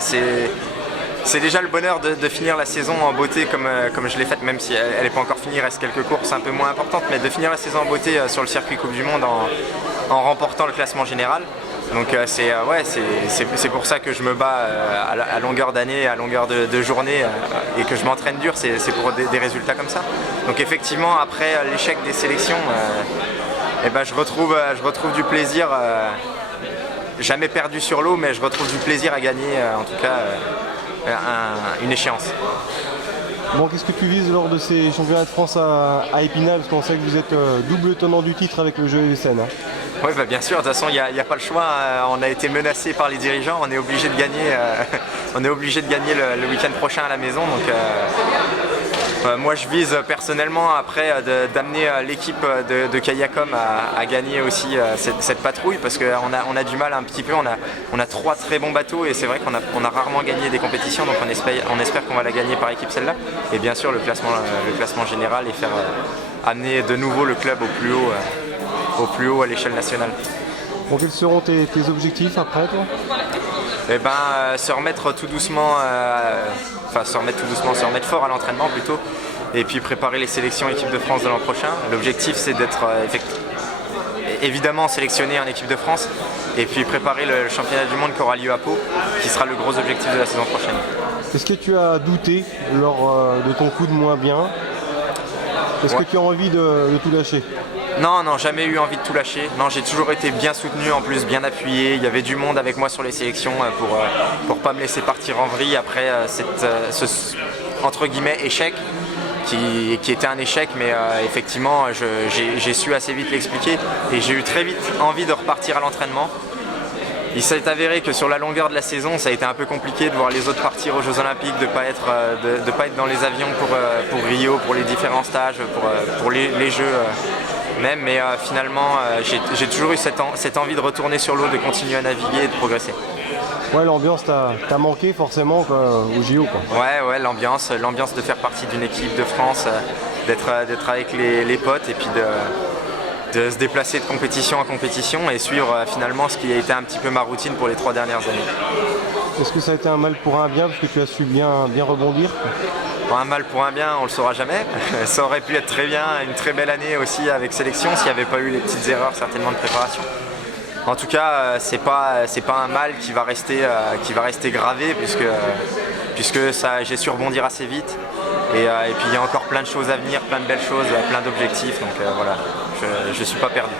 c'est déjà le bonheur de finir la saison en beauté comme je l'ai faite, même si elle n'est pas encore finie, il reste quelques courses un peu moins importantes, mais de finir la saison en beauté sur le circuit Coupe du Monde en remportant le classement général. Donc c'est pour ça que je me bats à longueur d'année, à longueur de journée et que je m'entraîne dur, c'est pour des résultats comme ça. Donc effectivement, après l'échec des sélections, je retrouve du plaisir, jamais perdu sur l'eau, mais je retrouve du plaisir à gagner en tout cas une échéance. Bon, qu'est-ce que tu vises lors de ces championnats de France à Épinal, parce qu'on sait que vous êtes double tenant du titre avec le jeu ESN. Oui, bien sûr, de toute façon il n'y a pas le choix, on a été menacé par les dirigeants, on est obligé de gagner, le week-end prochain à la maison. Donc, moi je vise personnellement après d'amener l'équipe de Kayakom à gagner aussi cette patrouille, parce qu'on a du mal un petit peu, on a 3 très bons bateaux et c'est vrai qu'on a rarement gagné des compétitions, donc on espère qu'on va la gagner par équipe celle-là. Et bien sûr le classement général et faire amener de nouveau le club au plus haut à l'échelle nationale. Bon, quels seront tes objectifs après, toi ? Se remettre fort à l'entraînement plutôt, et puis préparer les sélections équipe de France de l'an prochain. L'objectif c'est d'être évidemment sélectionné en équipe de France, et puis préparer le championnat du monde qui aura lieu à Pau, qui sera le gros objectif de la saison prochaine. Est-ce que tu as douté lors de ton coup de moins bien ? Est-ce que tu as envie de tout lâcher ? Non, jamais eu envie de tout lâcher. Non, j'ai toujours été bien soutenu, en plus bien appuyé. Il y avait du monde avec moi sur les sélections pour pas me laisser partir en vrille après ce entre guillemets échec qui était un échec, mais effectivement j'ai su assez vite l'expliquer et j'ai eu très vite envie de repartir à l'entraînement. Il s'est avéré que sur la longueur de la saison, ça a été un peu compliqué de voir les autres partir aux Jeux Olympiques, de pas être dans les avions pour Rio, pour les différents stages, pour les Jeux même. Mais finalement, j'ai toujours eu cette envie de retourner sur l'eau, de continuer à naviguer et de progresser. Ouais, l'ambiance t'a manqué forcément au JO, quoi. Ouais, l'ambiance de faire partie d'une équipe de France, d'être avec les potes et puis de se déplacer de compétition en compétition et suivre finalement ce qui a été un petit peu ma routine pour les 3 dernières années. Est-ce que ça a été un mal pour un bien, parce que tu as su bien rebondir ? Un mal pour un bien, on le saura jamais. Ça aurait pu être très bien, une très belle année aussi avec sélection s'il n'y avait pas eu les petites erreurs certainement de préparation. En tout cas, c'est pas un mal qui va rester gravé, puisque j'ai su rebondir assez vite. Et puis il y a encore plein de choses à venir, plein de belles choses, plein d'objectifs. Donc voilà, je ne suis pas perdu.